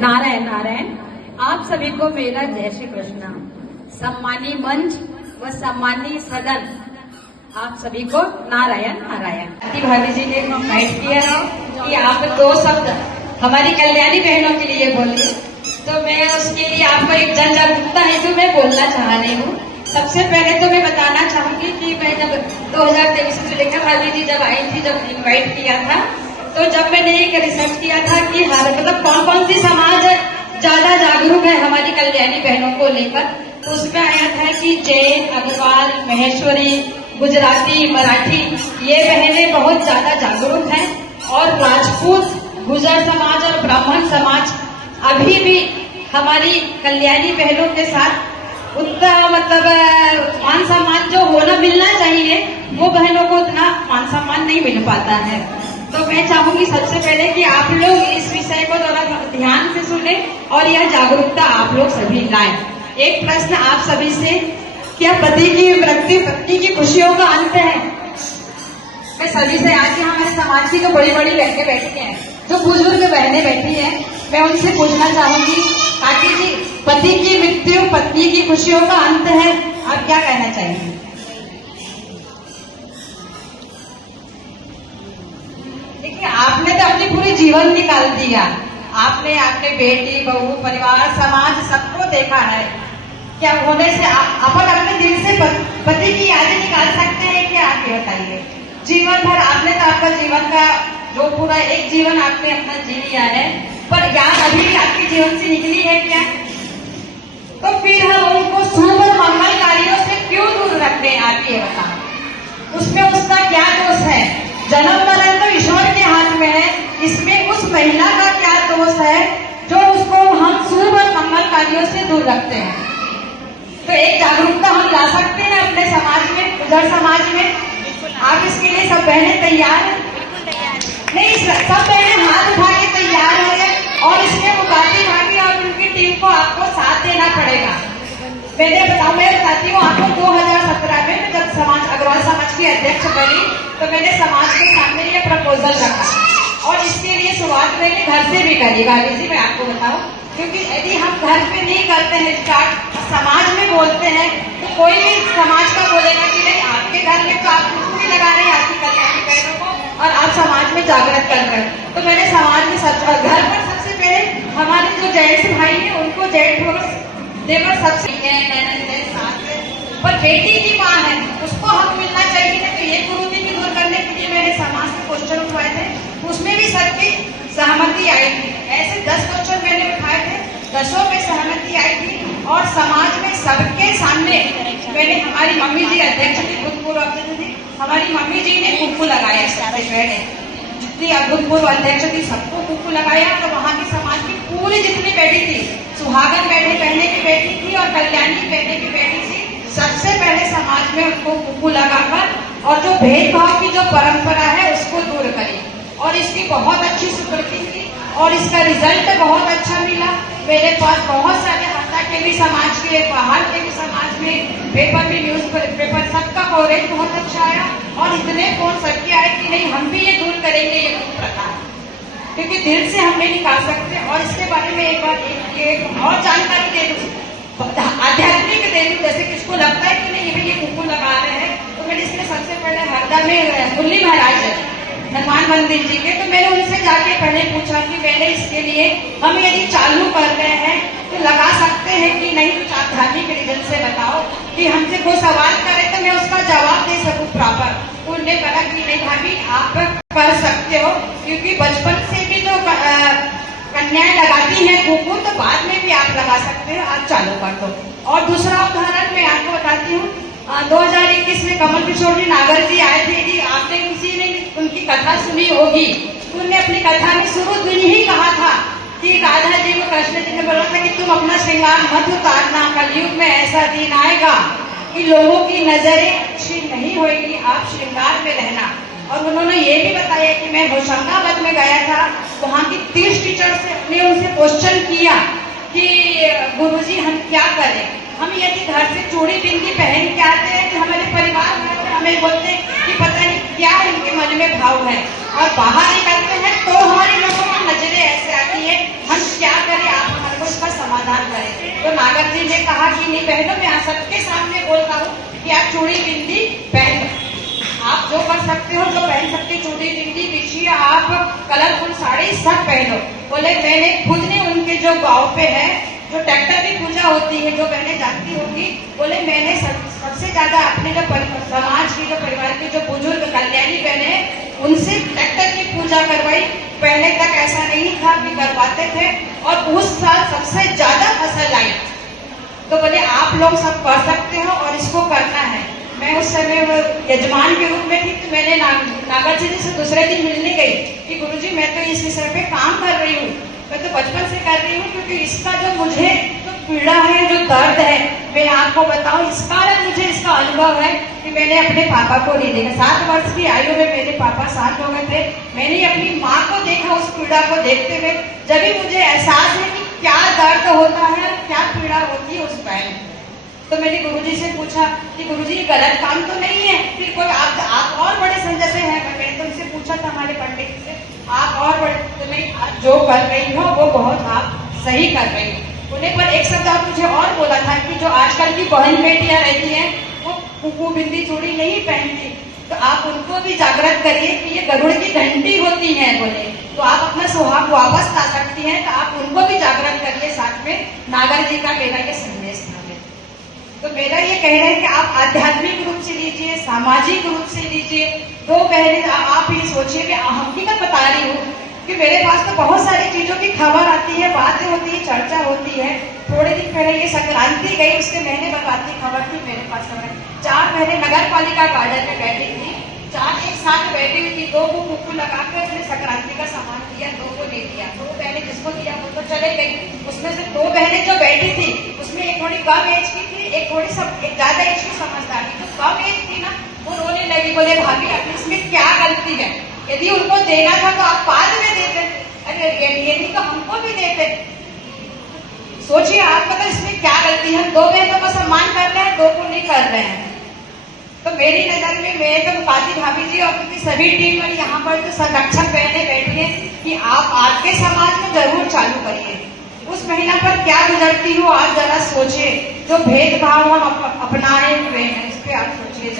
नारायण नारायण। आप सभी को मेरा जय श्री कृष्ण। सम्मानी मंच व सम्मानी सदन, आप सभी को नारायण नारायण। भाभी जी ने इन्वाइट किया है कि आप दो शब्द हमारी कल्याणी बहनों के लिए बोलिए, तो मैं उसके लिए आपको एक जन जागरूकता हेतु मैं बोलना चाह रही हूँ। सबसे पहले तो मैं बताना चाहूंगी कि मैं जब 2023 से लेकर भाभी जी जब आई थी, जब इन्वाइट किया था, तो जब मैंने एक रिसर्च किया था कि मतलब कौन कौन सी समाज ज्यादा जागरूक है हमारी कल्याणी बहनों को लेकर, तो उसमें आया था कि जैन, अग्रवाल, महेश्वरी, गुजराती, मराठी, ये बहनें बहुत ज्यादा जागरूक हैं। और राजपूत, गुजर समाज और ब्राह्मण समाज अभी भी हमारी कल्याणी बहनों के साथ उतना मतलब मान सम्मान जो होना मिलना चाहिए, वो बहनों को उतना मान सम्मान नहीं मिल पाता है। तो मैं चाहूंगी सबसे पहले कि आप लोग इस विषय को थोड़ा ध्यान से सुने और यह जागरूकता आप लोग सभी लाएं। एक प्रश्न आप सभी से, क्या पति की मृत्यु पत्नी की खुशियों का अंत है? मैं सभी से आज यहाँ हमारे समाज की जो बड़ी बड़ी बहनें बैठी हैं, जो बुजुर्ग बहनें बैठी हैं, मैं उनसे पूछना चाहूंगी, काकी जी, पति की मृत्यु पत्नी की खुशियों का अंत है, आप क्या कहना चाहेंगे? देखिए, आपने तो अपनी पूरी जीवन निकाल दिया, आपने अपने बेटी, बहू, परिवार, समाज सबको देखा है। क्या होने से अपन अपने दिल से पति की यादें निकाल सकते हैं क्या? आप ये बताइए। जीवन भर आपने तो आपका जीवन का जो पूरा एक जीवन आपने अपना जी लिया है, पर याद अभी भी आपके जीवन से निकली है क्या? तो फिर हम उनको शुभ और मंगल कार्यों से क्यों दूर रखते हैं? आप ये बताओ, उसमें उसका क्या दोष है? जन्म मरण तो ईश्वर के हाथ में है, इसमें उस महिला का क्या दोष है जो उसको हम शुभ और मंगल कार्यों से दूर रखते हैं? तो एक जागरूकता हम ला सकते हैं अपने समाज में, उधर समाज में। आप इसके लिए सब बहनें तैयार हैं? नहीं, सब बहनें हाथ उठा के तैयार है और इसमें मुकाती भाभी और उनकी टीम को आपको साथ देना पड़ेगा। मैं बताती हूँ आपको, 2017 में जब समाज अग्रवाल समाज की अध्यक्ष बनी, तो मैंने समाज के सामने ये प्रपोजल रखा और इसके लिए शुरुआत मैंने घर से भी करी। भाभी जी, मैं आपको बताऊं, क्योंकि यदि हम घर पे नहीं करते हैं स्टार्ट, समाज में बोलते हैं, तो कोई भी समाज का बोलेगा कि नहीं, आपके घर में तो आप भी लगा रहे हैं आपकी कल्याणी बहनों को और आप समाज में जागृत कर रहे हैं। तो मैंने समाज में घर पर सबसे पहले हमारे जो जेंट्स भाई हैं उनको जेंट्स देकर सबसे पर बेटी की माँ है, उसको हक मिलना चाहिए। तो ये कुरीति की दूर करने के लिए मैंने समाज से क्वेश्चन उठवाए थे, उसमें भी सबकी सहमति आई थी। ऐसे 10 क्वेश्चन मैंने उठाए थे, 10 में सहमति आई थी और समाज में सबके सामने मैंने, हमारी मम्मी जी अध्यक्ष थी, भूतपूर्व अध्यक्ष थी, हमारी मम्मी जी ने कुक्कू लगाया। सबसे पहले जितनी भूतपूर्व अध्यक्ष थी सबको कुक्कू लगाया। तो वहाँ की समाज की पूरी जितनी बेटी थी, सुहागन बहने की बेटी थी और कल्याणी बहने की बेटी थी, सबसे पहले समाज में उनको कुक्कू लगाकर और जो भेदभाव की जो परंपरा है उसको दूर करी और इसकी बहुत अच्छी स्वीकृति की और इसका रिजल्ट बहुत अच्छा मिला। मेरे पास बहुत सारे हत्या के भी समाज के, बाहर के भी समाज में पेपर में, न्यूज पेपर, सबका कवरेज बहुत अच्छा आया और इतने फोन सबके आए कि नहीं, हम भी ये दूर करेंगे ये प्रथा, क्योंकि दिल से हम नहीं निकाल सकते। और इसके बारे में एक बार एक और जानकारी दे दूँ, आध्यात्मिक दे दूँ, जैसे किसको लगता है कि नहीं ये कुक्कू लगा रहे हैं, तो मैंने इसमें सबसे पहले हरदा में मुरली महाराज हनुमान मंदिर जी के, तो मैंने उनसे जाके पहले पूछा कि मैंने इसके लिए हम यदि चालू कर रहे हैं तो लगा सकते हैं कि नहीं, कुछ धार्मिक रीजन से बताओ कि हमसे कोई सवाल करे तो मैं उसका जवाब दे सकूं प्रॉपर। तो उन्होंने कहा कि नहीं भाभी, आप कर सकते हो, क्योंकि बचपन से भी तो कन्याएं लगाती हैं कुक्कू, तो बाद में भी आप लगा सकते हो, आप चालू कर दो। और दूसरा उदाहरण मैं आपको बताती हूँ, 2021 में कमल किशोर जी नागर जी आए थे। यदि आपने किसी ने उनकी कथा सुनी होगी, उन्होंने अपनी कथा में शुरू दिन ही कहा था कि राधा जी को कृष्ण जी ने बोला था कि तुम अपना श्रृंगार मत उतारना, कलयुग में ऐसा दिन आएगा कि लोगों की नजरें अच्छी नहीं होगी, आप श्रृंगार में रहना। और उन्होंने ये भी बताया कि मैं होशंगाबाद में गया था, वहाँ की 30 टीचर ने उनसे क्वेश्चन किया कि गुरुजी हम क्या करें, हम यदि घर से चूड़ी बिंदी पहन के आते हैं तो हमारे परिवार में हमें बोलते हैं कि पता नहीं क्या इनके मन में भाव है, और बाहर निकलते हैं तो हमारे लोगों की नजरें ऐसे आती है, हम क्या करें। नागर जी ने कहा कि नहीं बहनों, मैं सबके सामने बोलता हूँ कि आप चूड़ी बिंदी पहन, आप जो कर सकते हो, जो पहन सकते, चूड़ी बिंदी बिछिया, आप कलरफुल साड़ी सब पहनो। बोले मैंने खुद ने उनके जो गांव पे है, जो ट्रैक्टर की पूजा होती है, जो बहनें जानती होगी, बोले मैंने सबसे ज्यादा अपने जो समाज की, जो परिवार की जो बुजुर्ग कल्याणी बहनें, उनसे ट्रैक्टर की पूजा करवाई। पहले तक ऐसा नहीं था कि करवाते थे, और उस साल सबसे ज्यादा फसल आई। तो बोले आप लोग सब कर सकते हो और इसको करना है। मैं उस समय यजमान के रूप में थी, तो मैंने नागर जी से दूसरे दिन मिलने गई कि गुरुजी मैं तो इस विषय पे काम कर रही हूँ, मैं तो बचपन से कर रही हूँ, क्योंकि इसका जो मुझे जो पीड़ा है, जो दर्द है, मैं आपको बताऊं, इस कारण मुझे इसका अनुभव है कि मैंने अपने पापा को नहीं देखा। 7 वर्ष की आयु में मेरे पापा साथ हो गए थे, मैंने अपनी माँ को देखा उस पीड़ा को देखते हुए, जब भी मुझे एहसास है कि क्या दर्द होता है, क्या पीड़ा होती है उस टाइम। तो मैंने गुरुजी से पूछा कि गुरुजी ये गलत काम तो नहीं है, फिर कोई आप और बड़े संजय से हैं, मैंने तो उनसे पूछा था हमारे पंडित से, आप और बड़े, तो मैं जो कर रही हो वो बहुत आप सही कर रही हो। उन्हें पर एक शब्द आप मुझे और बोला था कि जो आजकल की बहन बेटियां रहती हैं वो कुकू बिंदी चूड़ी नहीं पहनती, तो आप उनको भी जागृत करिए कि ये गरुड़ की घंटी होती है। बोले तो आप अपना सुहाग वापस ला सकती हैं, तो आप उनको भी जागृत करिए। साथ में नागर जी का मेरा ये संदेश था। तो मेरा ये कहना है कि आप आध्यात्मिक रूप से लीजिए, सामाजिक रूप से लीजिए। 2 बहनें, आप ही सोचिए कि हकीकत बता रही हूँ कि मेरे पास तो बहुत सारी चीजों की खबर आती है, बातें होती है, चर्चा होती है। थोड़े दिन पहले ये संक्रांति गई, उसके महीने बाद बात की खबर थी मेरे पास। 4 बहनें नगर पालिका गार्डन में बैठी थी, 4 एक साथ बैठी हुई थी। 2 को कुक्कू लगाकर उसने संक्रांति का सामान दिया, 2 को नहीं दिया। 2 बहनें जिसको दिया वो तो चले गई। उसमें से 2 बहनें जो बैठी थी, उसमें एक थोड़ी कम एज की थी, एक थोड़ी एक ज्यादा एज की समझदार थी। जो कम एज थी ना, वो रोने लगी, बोले भाभी अब इसमें क्या गलती है, यदि उनको देना था तो आप बाद में देते, अरे यदि तो हमको भी देते। सोचिए आप, मतलब इसमें क्या गलती है? 2 बहनों का सम्मान कर रहे हैं, 2 को नहीं कर रहे हैं। तो मेरी नजर में मैं तो मुकाती भाभी जी और उनकी सभी टीम में यहाँ पर जो संरक्षक बहनें बैठी हैं कि आप आपके समाज में जरूर चालू करिए। उस महिला पर क्या गुजरती हो आप जरा सोचिए, जो भेदभाव हम अपनाए हुए हैं, इस पे आप सोचिए।